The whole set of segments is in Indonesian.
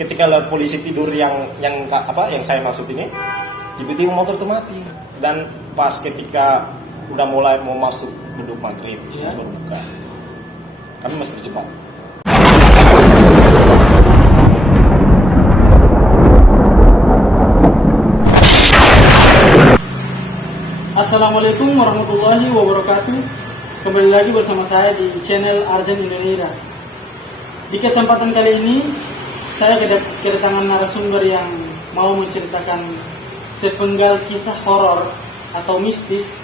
ketika lihat polisi tidur yang saya maksud ini, tiba-tiba motor itu mati. Dan pas ketika udah mulai mau masuk beduk maghrib, baru buka. Kami masih terjebak. Assalamualaikum warahmatullahi wabarakatuh. Kembali lagi bersama saya di channel Arjen Indonesia. Di kesempatan kali ini saya kedatangan narasumber yang mau menceritakan sepenggal kisah horor atau mistis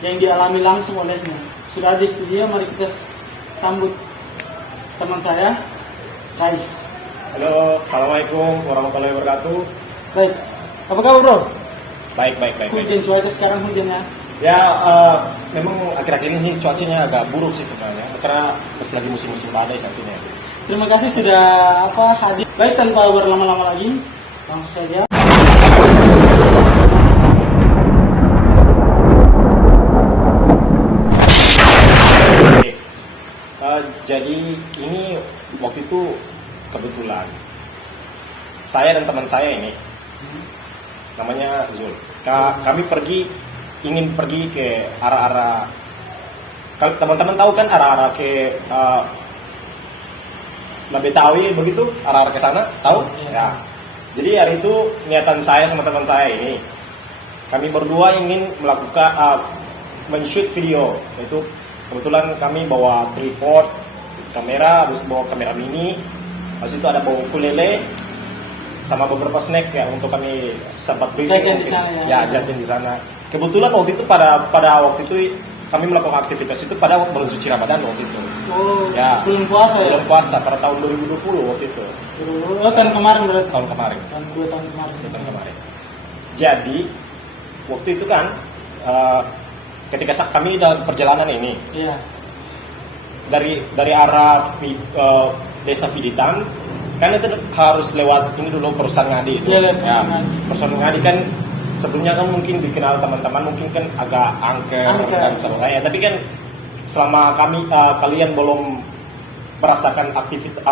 yang dialami langsung olehnya. Sudah ada di studio, mari kita sambut teman saya, Rais. Halo, assalamualaikum warahmatullahi wabarakatuh. Baik, apa kabar bro? Baik. Hujan, cuaca sekarang hujan ya? Ya, memang akhir-akhir ini cuacanya agak buruk sih sebenarnya, karena masih lagi musim-musim badai saat ini. Terima kasih sudah hadir. Baik, tanpa berlama-lama lagi, langsung saja. Jadi ini waktu itu kebetulan saya dan teman saya ini namanya Zul. Kami ingin pergi ke arah-arah. Kalau teman-teman tahu kan arah-arah ke Betawi begitu, arah-arah ke sana, tahu? Ya. Jadi hari itu niatan saya sama teman saya ini, kami berdua ingin melakukan men-shoot video. Itu kebetulan kami bawa tripod, kamera, harus bawa kamera mini, habis itu ada bawa ukulele sama beberapa snack ya untuk kami sempat briefing. Jajan di sana. Kebetulan waktu itu pada waktu itu kami melakukan aktivitas itu pada bulan suci Ramadan waktu itu. Oh, ya. Belum puasa ya? Belum puasa pada tahun 2020 waktu itu. Tahun kemarin berarti? Tahun kemarin. Dua tahun kemarin. Jadi waktu itu kan ketika kami dalam perjalanan ini, dari arah desa Fiditan, kan itu harus lewat ini dulu perusahaan Ngadi itu. Perusahaan Ngadi kan sebelumnya kan mungkin dikenal teman-teman mungkin kan agak angker. Dan sebagainya. Tapi kan selama kalian belum merasakan aktivitas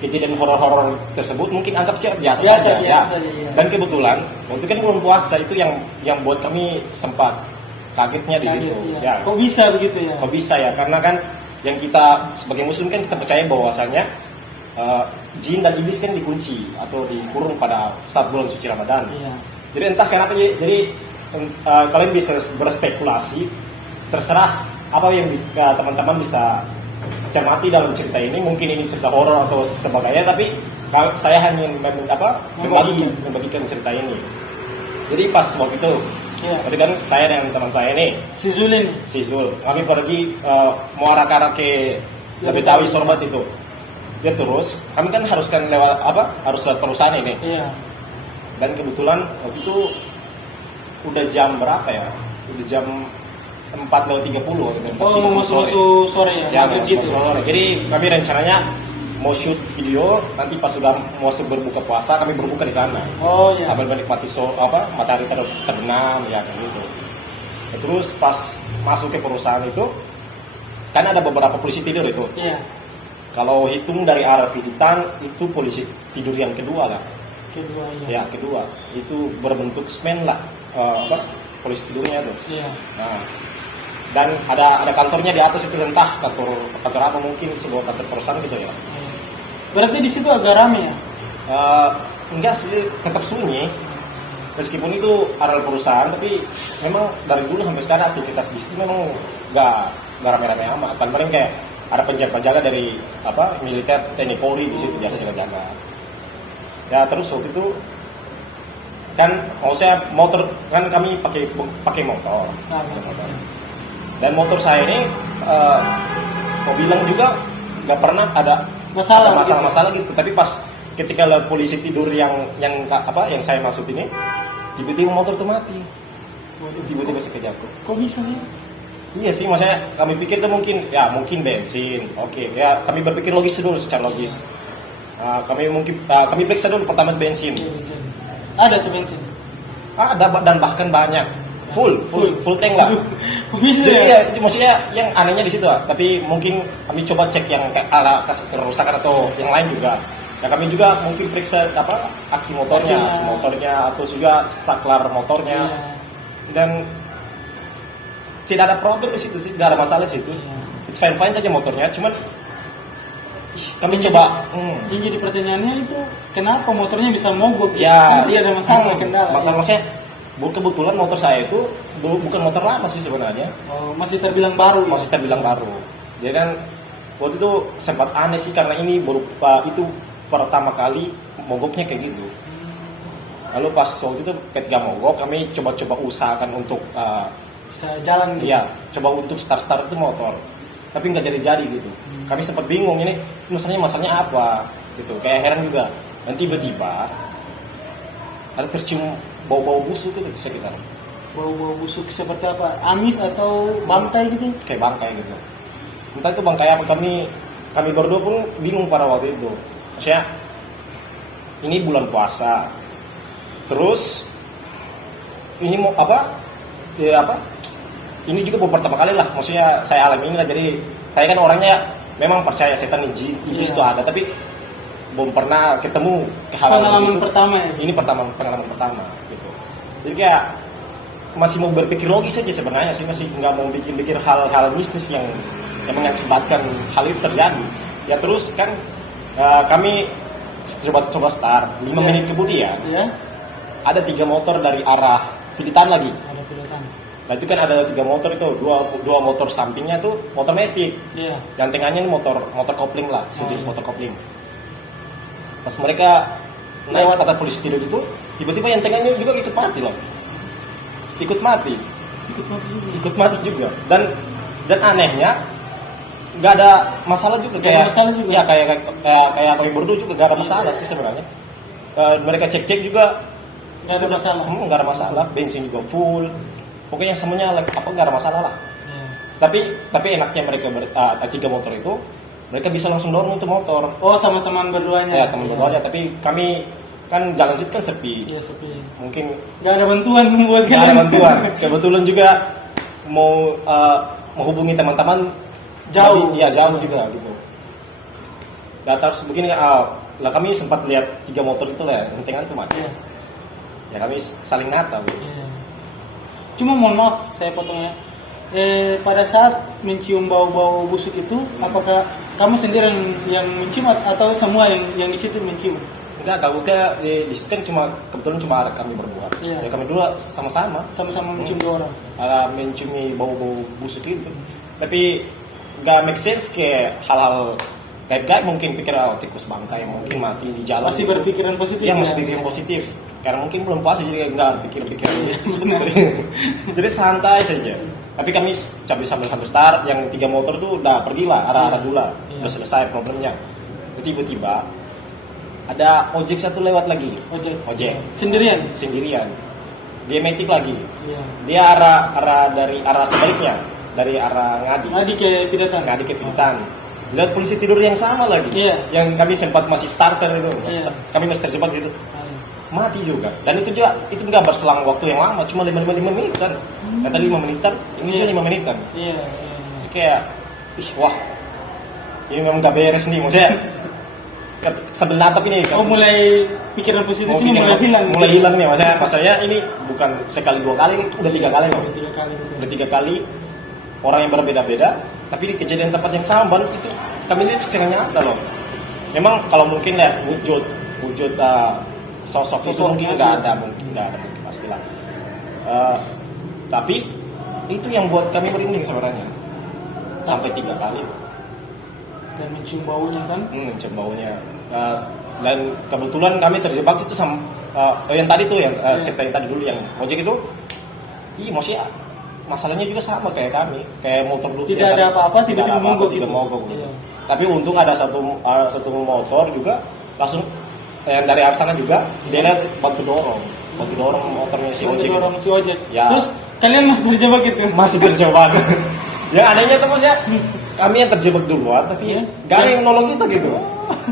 kejadian horor-horor tersebut, mungkin anggap biasa saja. Dan kebetulan waktu kan belum puasa, itu yang buat kami sempat kagetnya di situ. Ya. Kok bisa begitu ya? Kok bisa ya? Karena kan yang kita sebagai muslim kan kita percaya bahwasanya jin dan iblis kan dikunci atau dikurung pada saat bulan suci Ramadan. Jadi entah kenapa, jadi kalian bisa berspekulasi, terserah apa yang bisa teman-teman bisa cermati dalam cerita ini. Mungkin ini cerita horor atau sebagainya, tapi saya hanya membagikan cerita ini. Jadi pas waktu itu, tadi kan saya dan teman saya ini, si Zul, kami pergi mau arah-arah ke Betawi Sorbat itu. Dia terus, kami kan harus lewat perusahaan ini. Dan kebetulan waktu itu udah jam berapa ya? Udah jam 4:30 gitu. Mau masuk sore ya? Sore. Jadi kami rencananya mau shoot video, nanti pas sudah mau berbuka puasa kami berbuka di sana. Sambil menikmati matahari terbenam ya kayak gitu. Terus pas masuk ke perusahaan itu, kan ada beberapa polisi tidur itu. Kalau hitung dari arah Fiditan itu polisi tidur yang kedua lah. Kedua. Itu berbentuk semen lah, polisi tidurnya itu. Nah, dan ada kantornya di atas itu, entah kantor apa, mungkin sebuah kantor perusahaan gitu ya. Berarti di situ agak rame ya? Enggak sih, tetap sunyi. Meskipun itu area perusahaan, tapi memang dari dulu sampai sekarang aktivitas di sini memang enggak rame-rame amat. Paling kayak ada penjaga dari militer TNI Polri di situ biasa jaga-jaga. Ya terus waktu itu kan motor kan kami pakai motor. Dan motor saya ini mau bilang juga nggak pernah ada masalah gitu. Tapi pas ketika lihat polisi tidur yang saya maksud ini, tiba-tiba motor itu mati. Tiba-tiba sekejap. Kok bisa ya? Iya sih, maksudnya kami pikir itu mungkin bensin. Oke, ya kami berpikir logis dulu, secara logis. Kami periksa dulu pertama bensin. Ada tuh bensin? Ada, dan bahkan banyak. Full tank lah. Bisa jadi ya? Maksudnya yang anehnya di situ lah. Tapi mungkin kami coba cek yang ala kerusakan atau yang lain juga. Ya kami juga mungkin periksa apa aki motornya atau juga saklar motornya. Iya. Dan tidak ada problem di situ sih, tidak ada masalah di situ. Iya. It's fine saja motornya, cuman kami coba. Yang jadi pertanyaannya itu kenapa motornya bisa mogok? Ya, Tidak ada masalah kendala. Masalahnya kebetulan motor saya itu bukan motor lama sih sebenarnya. Oh, masih terbilang baru. Masih terbilang baru. Jadi kan waktu itu sempat aneh sih karena ini baru itu pertama kali mogoknya kayak gitu. Lalu pas waktu itu ketika mogok kami coba-coba usahakan untuk Bisa jalan. Gitu. iya, coba untuk start itu motor. Tapi nggak jadi gitu. Kami sempat bingung ini masalahnya apa gitu. Kayak heran juga. Dan tiba-tiba ada tercium bau-bau busuk gitu di sekitar. Bau-bau busuk seperti apa? Amis atau bangkai gitu? Kayak bangkai gitu. Entah itu bangkai apa, kami berdua pun bingung pada waktu itu. Maksudnya ini bulan puasa. Terus ini mau apa? Ya apa? Ini juga baru pertama kali lah. Maksudnya saya alami ini lah. Jadi saya kan orangnya memang percaya setan iblis itu ada, tapi belum pernah ketemu Pengalaman pertama ya. Ini pengalaman pertama gitu. Jadi kayak masih mau berpikir logis saja sebenarnya sih, masih nggak mau bikin hal-hal mistis yang mengakibatkan hal itu terjadi. Ya terus kan kami coba start 5 menit kemudian ada 3 motor dari arah Filitan lagi. Ada Filitan. Nah itu kan ada 3 motor itu, dua motor sampingnya tuh motor metik. Iya. Yang tengahnya ini motor kopling lah, sejenis motor kopling. Pas mereka lewat kata polisi tidur itu, tiba-tiba yang tengahnya juga ikut mati loh. Ikut mati juga. Dan anehnya nggak ada masalah juga, kayak kami berdua juga nggak ada masalah sih sebenarnya. Mereka cek juga Nggak ada masalah. Nggak ada masalah, bensin juga full. Pokoknya semuanya nggak ada masalah lah. Tapi enaknya mereka 3 motor itu mereka bisa langsung dorong itu motor. Oh, sama teman berduanya. Ya teman berduanya, tapi kami kan jalan situ kan sepi. Iya, sepi. Mungkin nggak ada bantuan membuat nggak ada bantuan. Kebetulan juga mau menghubungi teman-teman jauh juga gitu. Data harus begini lah, kami sempat lihat 3 motor itu lah yang tengah itu mati. Ya kami saling nata gitu. Cuma mohon maaf saya potongnya. Pada saat mencium bau-bau busuk itu, apakah kamu sendiri yang mencium atau semua yang di situ mencium? Enggak, kalau kita di situ kan kebetulan cuma ada kami berdua. Iya. Ya kami dua sama-sama Mencium 2 orang. Menciumi bau-bau busuk itu. Tapi nggak make sense kayak hal-hal gaib mungkin pikir tikus bangkai mungkin mati di jalan. Masih berpikiran positif. Iya, masih pikiran positif. Karena mungkin belum puasa jadi nggak pikir-pikir jadi santai saja. Tapi kami sambil start, yang 3 motor tuh udah pergi lah arah Dula. Udah selesai problemnya. Tiba-tiba ada ojek satu lewat lagi. Ojek. Sendirian. Dia metik lagi. Dia dari arah sebaliknya, dari arah Ngadi ke Filitan. Lihat polisi tidur yang sama lagi. Yang kami sempat masih starter itu. Kami masih terjebak gitu. Mati juga. Dan itu nggak berselang waktu yang lama, cuma 5 menitan. Kata 5 menitan, ini juga 5 menitan. Kayak wah, ini memang nggak beres nih, maksudnya sambil natap ini kan. Mulai pikiran positif ini mulai hilang nih, maksudnya ini bukan sekali 2 kali, ini udah 3 kali loh. Udah 3 kali orang yang berbeda-beda, tapi di kejadian tempat yang sama itu kami lihat secara nyata loh. Memang kalau mungkin ya wujud sosok itu mungkin nggak ada pastilah. Tapi itu yang buat kami merinding sebenarnya sampai 3 kali. Dan mencium baunya kan? Mencium baunya. Dan kebetulan kami terjebak situ sama yang tadi tuh yang cerita yang tadi dulu yang ojek itu. Maksudnya masalahnya juga sama kayak kami, kayak motor dulu. Tidak ada apa-apa, tiba-tiba mogok gitu. Tapi untung ada satu motor juga langsung yang dari arah sana juga dia lihat bantu dorong motornya si ojek. Ya. Terus kalian masih terjebak gitu? Masih terjebak. Yang anehnya tuh maksudnya kami yang terjebak duluan tapi gak ada yang nolong kita gitu.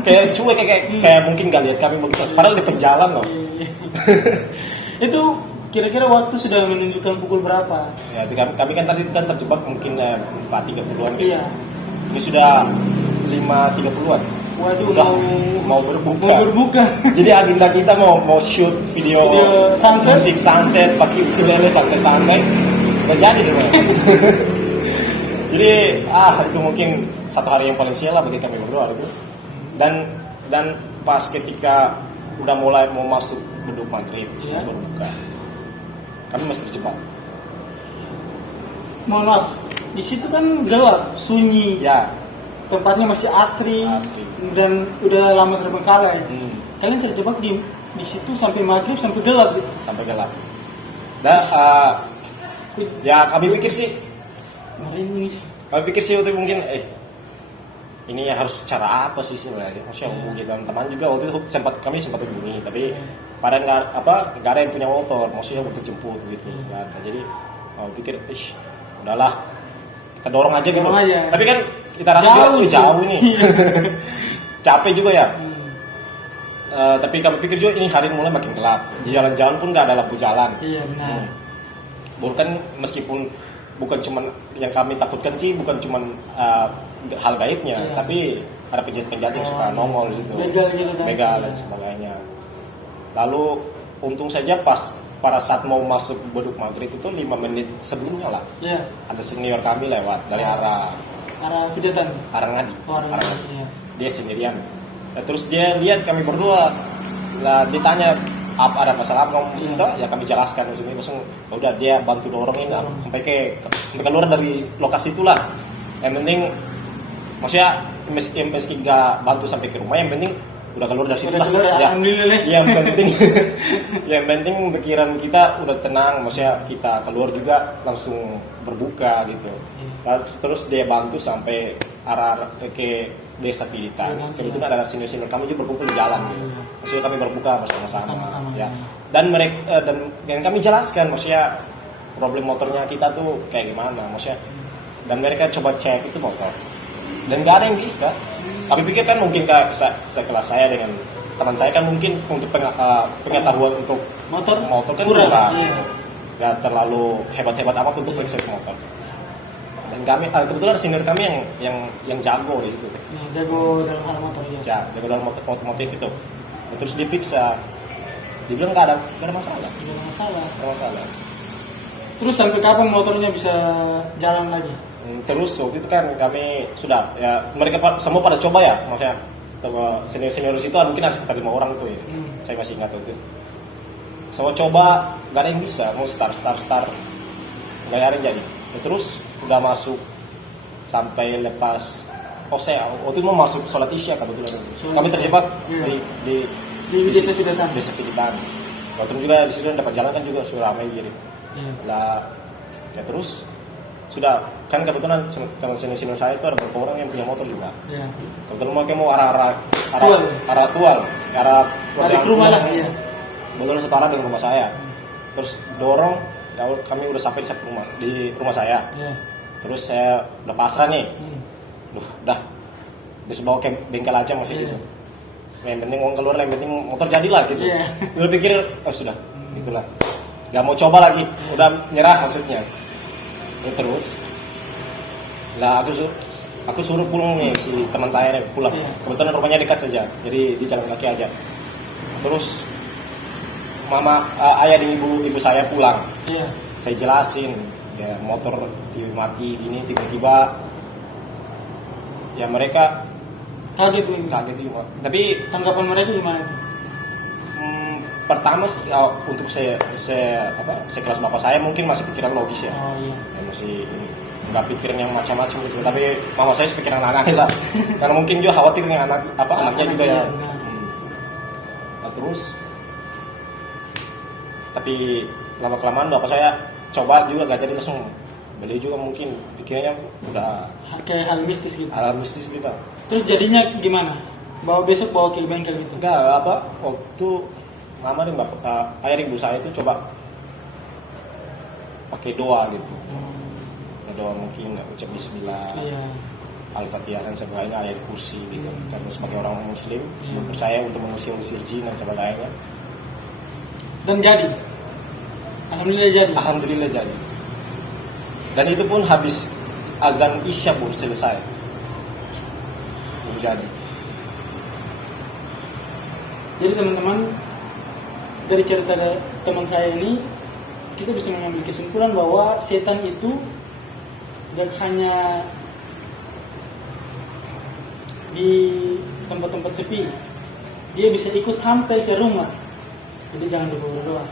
Kayak cuek kayak mungkin gak lihat kami begitu. Padahal di penjalan loh. Itu kira-kira waktu sudah menunjukkan pukul berapa? Ya, kami kan tadi terjebak mungkin 4.30-an. Iya. Ini sudah 5.30-an. Waduh, udah mau berbuka. Mau berbuka. Jadi agenda kita mau shoot video sunset, musik sunset pakai ukulele santai-santai. Gak jadi sebenarnya. Jadi itu mungkin satu hari yang paling sial lah bagi kami berdua gitu. Dan pas ketika udah mulai mau masuk beduk maghrib, mau berbuka, kami masih terjebak. Mohon maaf, di situ kan gelap, sunyi. Ya. Tempatnya masih asri. Dan udah lama terbengkalai. Kalian terjebak di situ sampai maghrib, sampai gelap gitu. Sampai gelap. Dan ya kami pikir sih. Kami pikir sih waktu itu mungkin ini harus cara apa sih sebenarnya? Maksudnya mungkin teman-teman juga waktu itu kami sempat hubungi, tapi pada nggak ada yang punya motor, maksudnya untuk jemput gitu. Kan. Jadi kami pikir, udahlah kita dorong aja gitu. Tapi kan kita rasa jauh nih. Capek juga ya. Tapi kami pikir juga ini hari mulai makin gelap. Jalan-jalan pun nggak ada lampu jalan. Iya benar. Baru kan meskipun bukan cuman yang kami takutkan sih bukan cuman hal gaibnya, tapi ada penjahat-penjahat yang suka nongol gitu, begal dan sebagainya. Lalu untung saja pas pada saat mau masuk beduk maghrib itu 5 menit sebelumnya lah, ada senior kami lewat dari arah Videtan, arah Ngadi, dia sendirian. Terus dia lihat kami berdua, lah ditanya ada masalah apa ya kami jelaskan langsung udah dia bantu dorongin sampai keluar dari lokasi itulah. Yang penting maksudnya meski nggak bantu sampai ke rumah, yang penting udah keluar dari situ lah. Yang penting pikiran kita udah tenang, maksudnya kita keluar juga langsung berbuka gitu. Terus dia bantu sampai arah ke desa Videtan. Kebetulan ada senior kami juga berkumpul di jalan. Maksudnya kami berbuka bersama-sama. Ya. Dan mereka dan kami jelaskan maksudnya problem motornya kita tuh kayak gimana, maksudnya. Dan mereka coba cek itu motor. Dan nggak ada yang bisa. Kami pikir kan mungkin sekelas saya dengan teman saya kan mungkin untuk pengetahuan untuk motor kan kurang. Nggak terlalu hebat-hebat apa untuk periksa motor. Dan kami kebetulan senior kami yang jago di situ. Jago dalam hal motor ya. Jago dalam otomotif itu. Terus diperiksa, dibilang nggak ada masalah. Nggak masalah. Terus sampai kapan motornya bisa jalan lagi? Terus waktu itu kan kami sudah ya mereka semua pada coba ya, maksudnya senior itu mungkin ada sekitar 5 orang tuh ya. Saya masih ingat waktu itu. Semua coba nggak ada yang bisa, mau start nggak ada yang jadi. Terus udah masuk sampai lepas saya waktu itu mau masuk sholat isya kebetulan kami terjebak di desa Videtan. Waktu juga di situ dapat jalan kan juga sudah ramai gitu. Lah ya terus sudah kan kebetulan senior saya itu ada beberapa orang yang punya motor juga. Kebetulan mereka mau arah Tual, dari rumah lah. Kebetulan setara dengan rumah saya. Terus dorong, ya kami udah sampai di rumah saya. Terus saya udah pasrah nih. Udah bisa bawa ke bengkel aja maksudnya gitu. Yang penting uang keluar, yang penting motor jadilah gitu. Gue pikir sudah, itulah. Gak mau coba lagi, udah nyerah maksudnya. Ya, terus lah aku suruh pulang nih si teman saya nih pulang. Kebetulan rumahnya dekat saja, jadi di jalan kaki aja. Terus ayah dan ibu saya pulang. Saya jelasin ya motor mati gini tiba-tiba ya mereka kaget juga. Tapi tanggapan mereka gimana? Pertama untuk saya kelas bapak saya mungkin masih pikiran logis ya. Ya masih nggak pikiran yang macam-macam gitu. Tapi mama saya pikiran anak-anak lah. Karena mungkin juga khawatir dengan anaknya juga ya. Nah, terus tapi lama kelamaan bapak saya coba juga gak jadi langsung. Beliau juga mungkin pikirannya udah kayak hal mistis gitu. Terus jadinya gimana? Besok bawa ke bengkel gitu? Enggak, waktu mama dan ayah ibu saya itu coba pakai doa gitu. Doa mungkin ucap bismillah, Al-Fatihah dan sebagainya, ayat kursi gitu. Karena sebagai orang muslim percaya untuk mengusir jin dan sebagainya. Dan jadi? Alhamdulillah jadi. Dan itu pun habis azan isya baru selesai. Baru jadi. Jadi teman-teman, dari cerita teman saya ini, kita bisa mengambil kesimpulan bahwa setan itu tidak hanya di tempat-tempat sepi, dia bisa ikut sampai ke rumah. Jadi jangan berdoa.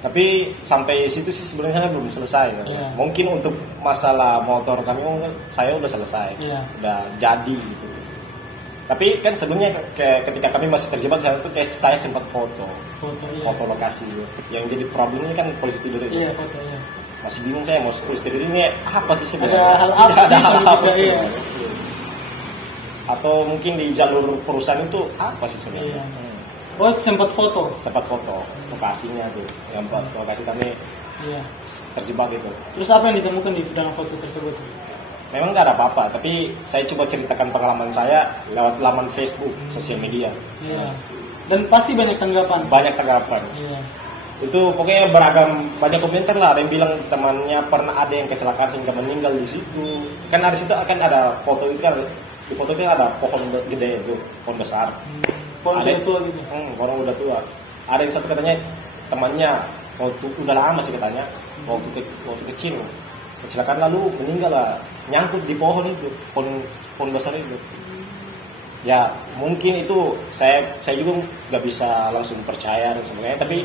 Tapi sampai situ sih sebenarnya belum selesai kan? Iya. Mungkin untuk masalah motor kami saya udah selesai, Iya. udah jadi gitu. Tapi kan sebelumnya ketika kami masih terjebak saat itu saya sempat foto Iya. foto lokasi gitu. Yang jadi problemnya kan polisi tidur itu. Iya, foto ya. Masih bingung saya mau polisi tidur ini apa sih sebenarnya? Ada hal apa sih Ada hal yang apa bisa, sih? iya. Atau mungkin di jalur perusahaan itu apa sih sebenarnya? Iya. Oh, sempat foto. Sempat foto lokasinya tuh, yang lokasi kami Iya. terjebak gitu. Terus apa yang ditemukan di dalam foto tersebut? Memang nggak ada apa-apa, tapi saya coba ceritakan pengalaman saya lewat laman Facebook, sosial media. Iya. Dan pasti banyak tanggapan. Banyak tanggapan. Iya. Itu pokoknya beragam, banyak komentar lah. Ada yang bilang temannya pernah ada yang kecelakaan hingga meninggal di situ. Kan ada situ akan ada foto itu kan, di foto itu ada pohon gede itu, pohon besar. Pohon Ada- sudah tua gitu. Orang udah tua. Ada yang satu katanya temannya waktu udah lama sih katanya, waktu kecil kecelakaan lalu meninggal lah, nyangkut di pohon itu, pohon besar itu. Ya mungkin itu saya juga nggak bisa langsung percaya dan sebagainya, tapi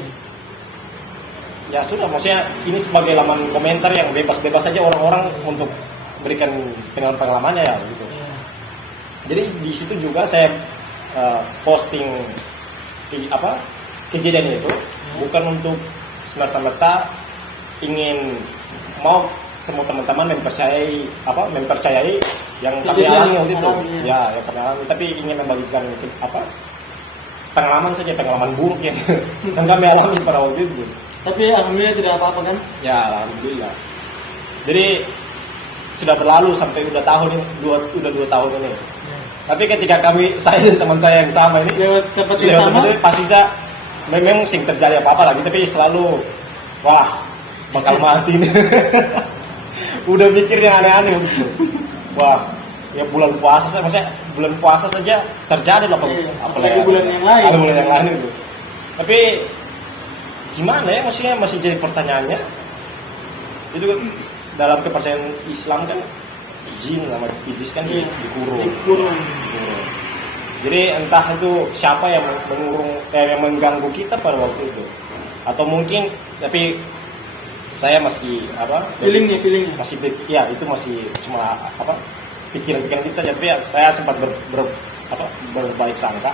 ya sudah, maksudnya ini sebagai laman komentar yang bebas-bebas saja orang-orang untuk berikan pengalamannya ya gitu. Iya. Jadi di situ juga saya posting kejadian itu bukan untuk semata-mata ingin mau semua teman-teman mempercayai yang kami Kejadian alami yang waktu itu, alami, ya. yang kami alami, tapi ingin membagikan pengalaman saja, pengalaman buruk yang kami alami pada waktu itu. Tapi alhamdulillah tidak apa-apa kan? Ya alhamdulillah. Jadi sudah berlalu sampai udah 2 tahun ini. Tapi ketika saya dan teman saya yang sama ini Lewat tempat yang sama. itu pasti bisa memang sing terjadi apa lagi, tapi selalu wah bakal mati nih. Udah mikir yang aneh-aneh gitu. Wah, ya bulan puasa saja, maksudnya bulan puasa saja terjadi loh, Iya, apalagi bulan yang lain. Ada bulan yang lain itu. Tapi gimana ya, maksudnya masih jadi pertanyaannya. Itu kan dalam kepercayaan Islam kan jin sama iblis kan Iya. dikurung. Dikurung. Jadi entah itu siapa yang yang mengganggu kita pada waktu itu, atau mungkin, tapi saya masih Feelingnya. masih ya itu masih cuma pikiran-pikiran kita saja. Tapi ya, saya sempat berbaik sangka.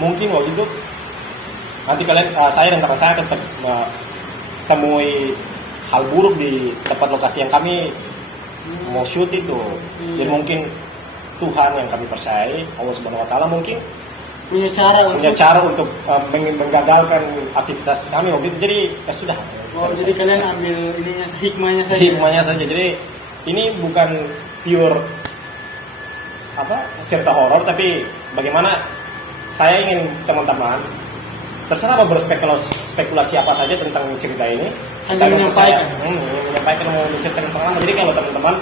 Mungkin waktu itu nanti saya dan teman saya akan temui hal buruk di tempat lokasi yang kami mau shoot itu. Iya. Jadi mungkin Tuhan yang kami percayai, Allah Subhanahu Wa Taala mungkin Punya cara untuk menggagalkan aktivitas kami waktu itu. Jadi ya sudah. jadi kalian ambil ininya, hikmahnya saja. Hikmahnya saja. Jadi ini bukan pure cerita horor, tapi bagaimana saya ingin teman-teman terserah mau berspekulasi apa saja tentang cerita ini. Hanya menyampaikan. Menyampaikan, mau menceritakan pengalaman. Jadi kalau teman-teman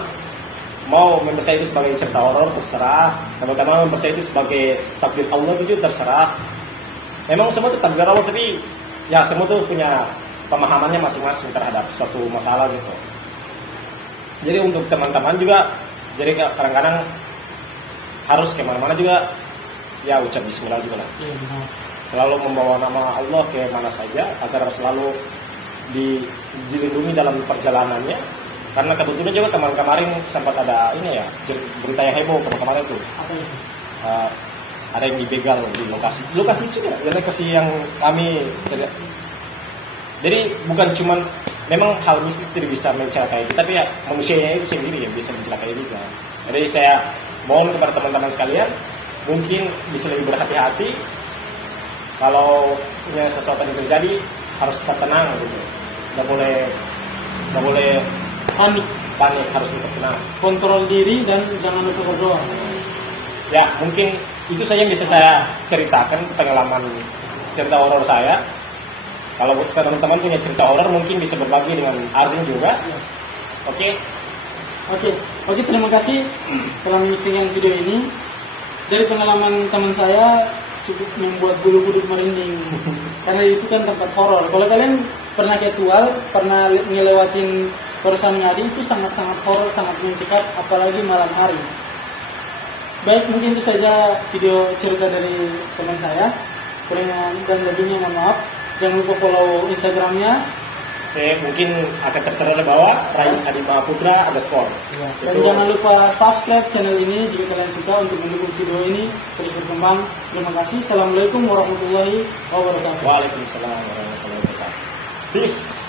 mau mempercayai itu sebagai cerita horor, terserah. Teman-teman mempercayai itu sebagai takdir Allah, itu juga terserah. Memang semua itu takdir Allah, tapi ya semua itu punya pemahamannya masing-masing terhadap suatu masalah gitu. Jadi untuk teman-teman juga, jadi kadang-kadang harus kemana-mana juga ya ucap bismillah juga lah. Iya, benar. Selalu membawa nama Allah ke mana saja agar selalu dilindungi dalam perjalanannya. Karena kebetulan juga kemarin sempat ada ini ya, berita yang heboh kemarin tuh. Apa itu? Ada yang dibegal di lokasi itu ya, lokasi yang kami. Jadi bukan cuman memang hal mistis tidak bisa mencelakai kita, tapi ya manusianya itu sendiri yang bisa mencelakai juga. Jadi saya mohon kepada teman-teman sekalian, mungkin bisa lebih berhati-hati. Kalau punya sesuatu yang terjadi harus tetap tenang gitu. Nggak boleh Panik, harus tetap tenang. kontrol diri dan jangan lupa berdoa. Ya mungkin itu saja yang bisa saya ceritakan, pengalaman cerita horor saya. Kalau teman-teman punya cerita horor mungkin bisa berbagi dengan Arzin juga. Oke. Terima kasih telah menyaksikan video ini. Dari pengalaman teman saya cukup membuat bulu kuduk merinding karena itu kan tempat horor. Kalau kalian pernah ke Tual, pernah ngelewatin Korsam Ngadi, itu sangat-sangat horor, sangat mencekam, apalagi malam hari. Baik, mungkin itu saja video cerita dari teman saya. Kurang dan lebihnya mohon maaf. Jangan lupa follow Instagramnya. Mungkin akan tertera di bawah Rais Adima Putra _ Dan jangan lupa subscribe channel ini jika kalian suka, untuk mendukung video ini terus berkembang. Terima kasih. Assalamualaikum warahmatullahi wabarakatuh. Waalaikumsalam warahmatullahi wabarakatuh. Peace.